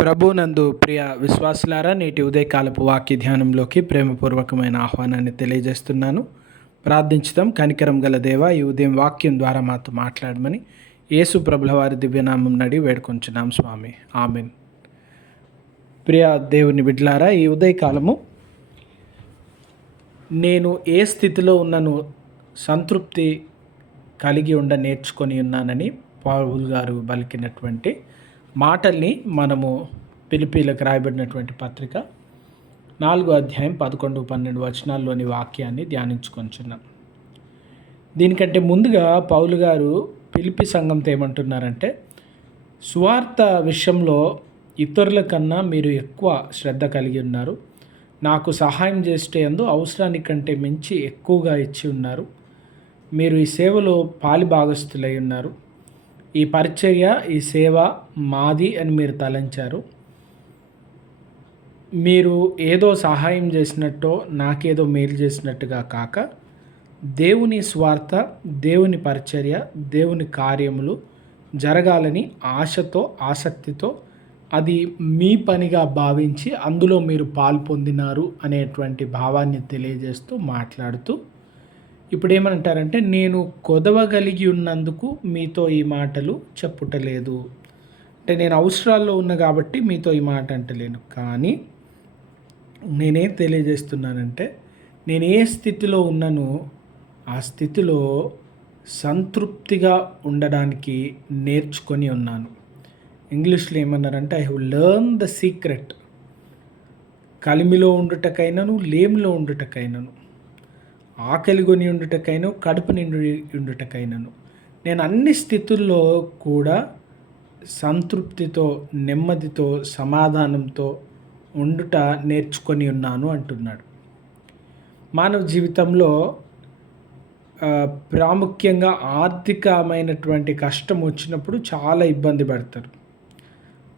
ప్రభునందు ప్రియ విశ్వాసులారా నేటి ఉదయకాలపు వాక్య ధ్యానంలోకి ప్రేమపూర్వకమైన ఆహ్వానాన్ని తెలియజేస్తున్నాను. ప్రార్థించుదాం. కనికరం గల దేవ ఈ ఉదయం వాక్యం ద్వారా మాతో మాట్లాడమని యేసు ప్రభుల వారి దివ్యనామం నడి వేడుకొంచున్నాం స్వామి. ఆమెన్. ప్రియ దేవుని బిడ్లారా ఈ ఉదయకాలము నేను ఏ స్థితిలో ఉన్నను సంతృప్తి కలిగి ఉండ నేర్చుకొని ఉన్నానని పావుల్ గారు పలికినటువంటి మాటల్ని మనము పిలిపిలకు రాయబడినటువంటి పత్రిక నాలుగో అధ్యాయం పదకొండు పన్నెండు వచనాల్లోని వాక్యాన్ని ధ్యానించుకొంచున్నాం. దీనికంటే ముందుగా పౌలు గారు పిలిపి సంఘంతో ఏమంటున్నారంటే సువార్త విషయంలో ఇతరుల కన్నా మీరు ఎక్కువ శ్రద్ధ కలిగి ఉన్నారు. నాకు సహాయం చేస్తే అందు అవసరానికంటే మించి ఎక్కువగా ఇచ్చి ఉన్నారు. మీరు ఈ సేవలో పాలి భాగస్థులై ఉన్నారు. ఈ పరిచర్య ఈ సేవ మాది అని మీరు తలంచారు. మీరు ఏదో సహాయం చేసినట్టో నాకేదో మేలు చేసినట్టుగా కాక దేవుని స్వార్థ దేవుని పరిచర్య దేవుని కార్యములు జరగాలని ఆశతో ఆసక్తితో అది మీ పనిగా భావించి అందులో మీరు పాల్పొందినారు అనేటువంటి భావాన్ని తెలియజేస్తూ మాట్లాడుతూ ఇప్పుడు ఏమంటారంటే నేను కొదవగలిగి ఉన్నందుకు మీతో ఈ మాటలు చెప్పుటలేదు. అంటే నేను అవసరాల్లో ఉన్న కాబట్టి మీతో ఈ మాట అంటలేను. కానీ నేనేం తెలియజేస్తున్నానంటే నేను ఏ స్థితిలో ఉన్నానో ఆ స్థితిలో సంతృప్తిగా ఉండడానికి నేర్చుకొని ఉన్నాను. ఇంగ్లీష్లో ఏమన్నారంటే I have learn the secret. కలిమిలో ఉండుటకైనను లేమిలో ఉండుటకైనను. ఆకలి కొని ఉండుటకైనా కడుపు నిండి ఉండుటకైనను. నేను అన్ని స్థితుల్లో కూడా సంతృప్తితో నెమ్మదితో సమాధానంతో ఉండుట నేర్చుకొని ఉన్నాను అంటున్నాడు. మానవ జీవితంలో ప్రాముఖ్యంగా ఆర్థికమైనటువంటి కష్టం వచ్చినప్పుడు చాలా ఇబ్బంది పడతారు.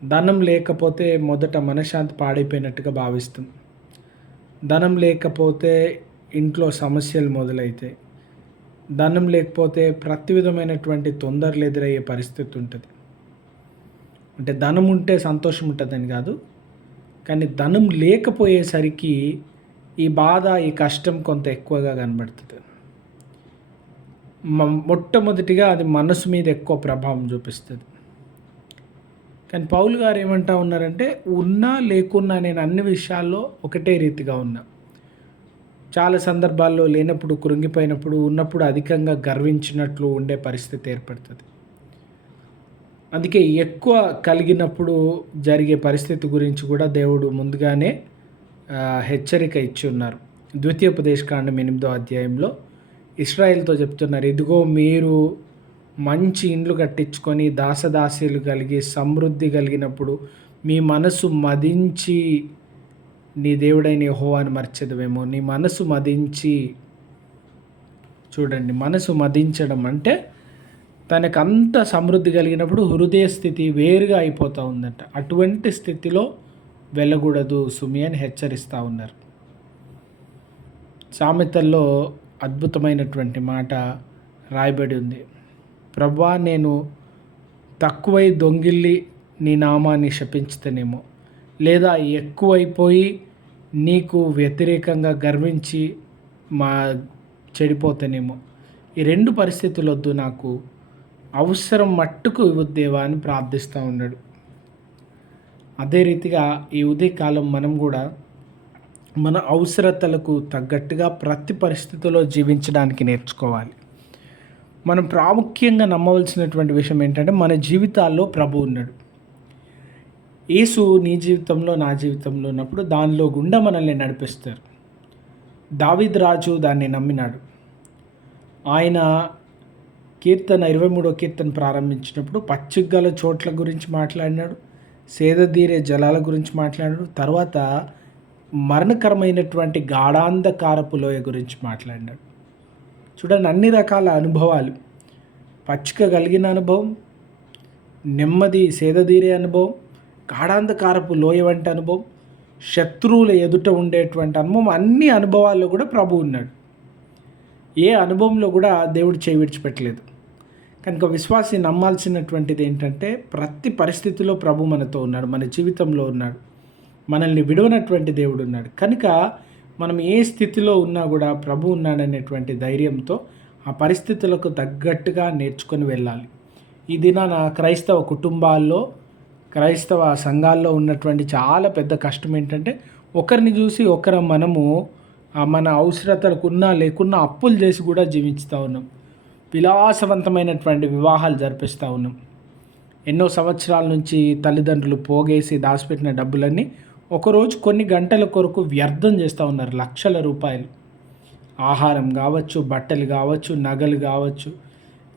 ధనం లేకపోతే మొదట మనశ్శాంతి పాడైపోయినట్టుగా భావిస్తాం. ధనం లేకపోతే ఇంట్లో సమస్యలు మొదలైతే ధనం లేకపోతే ప్రతి విధమైనటువంటి తొందరలు ఎదురయ్యే పరిస్థితి ఉంటుంది. అంటే ధనం ఉంటే సంతోషం ఉంటుందని కాదు కానీ ధనం లేకపోయేసరికి ఈ బాధ ఈ కష్టం కొంత ఎక్కువగా కనబడుతుంది. మొట్టమొదటిగా అది మనసు మీద ఎక్కువ ప్రభావం చూపిస్తుంది. కానీ పౌలు గారు ఏమంటా ఉన్నారంటే ఉన్నా లేకున్నా నేను అన్ని విషయాల్లో ఒకటే రీతిగా ఉన్నా. చాలా సందర్భాల్లో లేనప్పుడు కృంగిపోయినప్పుడు ఉన్నప్పుడు అధికంగా గర్వించినట్లు ఉండే పరిస్థితి ఏర్పడుతుంది. అందుకే ఎక్కువ కలిగినప్పుడు జరిగే పరిస్థితి గురించి కూడా దేవుడు ముందుగానే హెచ్చరిక ఇచ్చి ఉన్నారు. ద్వితీయోపదేశకాండం ఎనిమిదో అధ్యాయంలో ఇస్రాయెల్తో చెప్తున్నారు ఇదిగో మీరు మంచి ఇండ్లు కట్టించుకొని దాసదాసీలు కలిగి సమృద్ధి కలిగినప్పుడు మీ మనసు మదించి నీ దేవుడైన యహోవాని మర్చెదవేమో. నీ మనసు మదించి చూడండి మనసు మదించడం అంటే తనకు అంత సమృద్ధి కలిగినప్పుడు హృదయ స్థితి వేరుగా అయిపోతూ ఉందంట. అటువంటి స్థితిలో వెళ్ళకూడదు సుమి అని హెచ్చరిస్తూ ఉన్నారు. సామెతల్లో అద్భుతమైనటువంటి మాట రాయబడి ఉంది. ప్రభా నేను తక్కువై దొంగిల్లి నీ నామాన్ని శపించుతానేమో. లేదా ఎక్కువైపోయి నీకు వ్యతిరేకంగా గర్వించి మా చెడిపోతానేమో. ఈ రెండు పరిస్థితులొద్దు నాకు. అవసరం మట్టుకు ఇవ్వద్దేవా అని ప్రార్థిస్తూ ఉన్నాడు. అదే రీతిగా ఈ ఉదయకాలం మనం కూడా మన అవసరతలకు తగ్గట్టుగా ప్రతి పరిస్థితిలో జీవించడానికి నేర్చుకోవాలి. మనం ప్రాముఖ్యంగా నమ్మవలసినటువంటి విషయం ఏంటంటే మన జీవితాల్లో ప్రభు ఉన్నాడు. యేసు నీ జీవితంలో నా జీవితంలో ఉన్నప్పుడు దానిలో గుండా మనల్ని నడిపిస్తారు. దావిద్ రాజు దాన్ని నమ్మినాడు. ఆయన కీర్తన ఇరవై మూడో కీర్తన ప్రారంభించినప్పుడు పచ్చిగల చోట్ల గురించి మాట్లాడినాడు సేదతీరే జలాల గురించి మాట్లాడాడు తర్వాత మరణకరమైనటువంటి గాఢాంధకారపు లోయ గురించి మాట్లాడినాడు. చూడండి అన్ని రకాల అనుభవాలు. పచ్చిక కలిగిన అనుభవం నెమ్మది సేదతీరే అనుభవం గాఢాంధకారపు లోయ వంటి అనుభవం శత్రువుల ఎదుట ఉండేటువంటి అనుభవం అన్ని అనుభవాల్లో కూడా ప్రభు ఉన్నాడు. ఏ అనుభవంలో కూడా దేవుడు చేయి విడిచిపెట్టలేదు. కనుక విశ్వాసి నమ్మాల్సినటువంటిది ఏంటంటే ప్రతి పరిస్థితిలో ప్రభు మనతో ఉన్నాడు మన జీవితంలో ఉన్నాడు మనల్ని విడవనటువంటి దేవుడు ఉన్నాడు. కనుక మనం ఏ స్థితిలో ఉన్నా కూడా ప్రభు ఉన్నాడనేటువంటి ధైర్యంతో ఆ పరిస్థితులకు తగ్గట్టుగా నేర్చుకొని వెళ్ళాలి. ఈ దినాన క్రైస్తవ కుటుంబాల్లో క్రైస్తవ సంఘాల్లో ఉన్నటువంటి చాలా పెద్ద కష్టం ఏంటంటే ఒకరిని చూసి ఒకరు మనము మన అవసరతలకు ఉన్నా లేకున్నా అప్పులు చేసి కూడా జీవిస్తూ ఉన్నాం. విలాసవంతమైనటువంటి వివాహాలు జరిపిస్తూ ఉన్నాం. ఎన్నో సంవత్సరాల నుంచి తల్లిదండ్రులు పోగేసి దాచిపెట్టిన డబ్బులన్నీ ఒకరోజు కొన్ని గంటల కొరకు వ్యర్థం చేస్తూ ఉన్నారు లక్షల రూపాయలు. ఆహారం కావచ్చు బట్టలు కావచ్చు నగలు కావచ్చు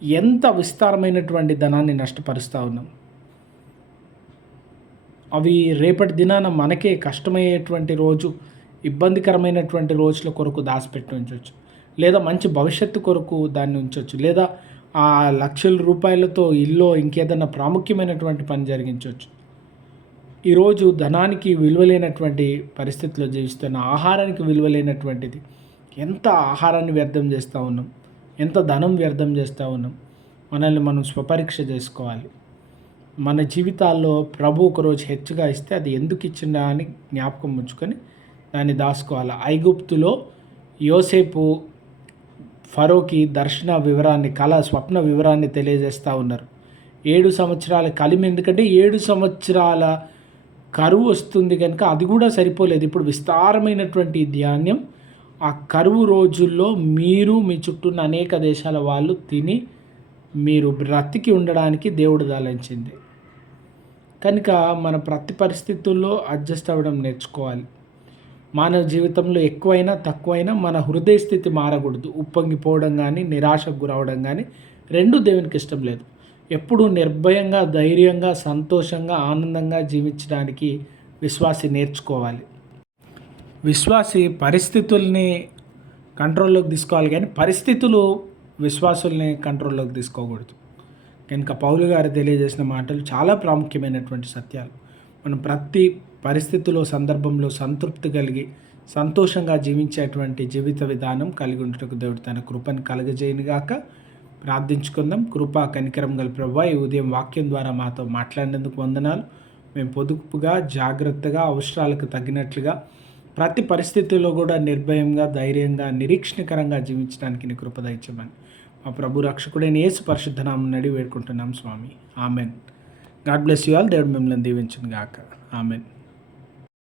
ఎంత విస్తారమైనటువంటి ధనాన్ని నష్టపరుస్తూ ఉన్నాం. అవి రేపటి దినాన మనకే కష్టమయ్యేటువంటి రోజు ఇబ్బందికరమైనటువంటి రోజుల కొరకు దాచిపెట్టి ఉంచవచ్చు లేదా మంచి భవిష్యత్తు కొరకు దాన్ని ఉంచవచ్చు లేదా ఆ లక్షల రూపాయలతో ఇల్లు ఇంకేదన్నా ప్రాముఖ్యమైనటువంటి పని జరిగించవచ్చు ఈరోజు ధనానికి విలువలేనటువంటి పరిస్థితిలో జీవిస్తున్న ఆహారానికి విలువలేనటువంటిది. ఎంత ఆహారాన్ని వ్యర్థం చేస్తూ ఉన్నాం? ఎంత ధనం వ్యర్థం చేస్తూ ఉన్నాం? మనల్ని మనం స్వపరీక్ష చేసుకోవాలి. మన జీవితాల్లో ప్రభు ఒకరోజు హెచ్చుగా ఇస్తే అది ఎందుకు ఇచ్చిందా అని జ్ఞాపకం ఉంచుకొని దాన్ని దాచుకోవాలి? ఐగుప్తులో యోసేపు ఫరోకి దర్శన వివరాన్ని కళ స్వప్న వివరాన్ని తెలియజేస్తూ ఉన్నారు. ఏడు సంవత్సరాల కలిమి ఎందుకంటే ఏడు సంవత్సరాల కరువు వస్తుంది కనుక అది కూడా సరిపోలేదు. ఇప్పుడు విస్తారమైనటువంటి ధాన్యం ఆ కరువు రోజుల్లో మీరు మీ చుట్టూ ఉన్న అనేక దేశాల వాళ్ళు తిని మీరు బ్రతికి ఉండడానికి దేవుడు దాలించింది. కనుక మన ప్రతి పరిస్థితుల్లో అడ్జస్ట్ అవ్వడం నేర్చుకోవాలి. మానవ జీవితంలో ఎక్కువైనా తక్కువైనా మన హృదయ స్థితి మారకూడదు. ఉప్పొంగిపోవడం కానీ నిరాశకు గురవడం కానీ రెండు దేవునికి ఇష్టం లేదు. ఎప్పుడూ నిర్భయంగా ధైర్యంగా సంతోషంగా ఆనందంగా జీవించడానికి విశ్వాసి నేర్చుకోవాలి. విశ్వాసి పరిస్థితుల్ని కంట్రోల్లోకి తీసుకోవాలి కానీ పరిస్థితులు విశ్వాసుల్ని కంట్రోల్లోకి తీసుకోకూడదు. కనుక పౌలు గారు తెలియజేసిన మాటలు చాలా ప్రాముఖ్యమైనటువంటి సత్యాలు. మనం ప్రతి పరిస్థితిలో సందర్భంలో సంతృప్తి కలిగి సంతోషంగా జీవించేటువంటి జీవిత విధానం కలిగి ఉండటకు దేవుడు తన కృపను కలగజేయనుగాక. ప్రార్థించుకుందాం. కృప కనికరం గల ప్రభా ఈ ఉదయం వాక్యం ద్వారా మాతో మాట్లాడినందుకు వందనాలు. మేము పొదుపుగా జాగ్రత్తగా అవసరాలకు తగినట్లుగా ప్రతి పరిస్థితుల్లో కూడా నిర్భయంగా ధైర్యంగా నిరీక్షణకరంగా జీవించడానికి నీ కృప దయచమని మా ప్రభు రక్షకుడైన యేసు పరిశుద్ధనామం నడి వేడుకుంటున్నాం స్వామి. Amen. God bless you all. దేవుడు మిమ్మల్ని దీవించును గాక ఆమెన్.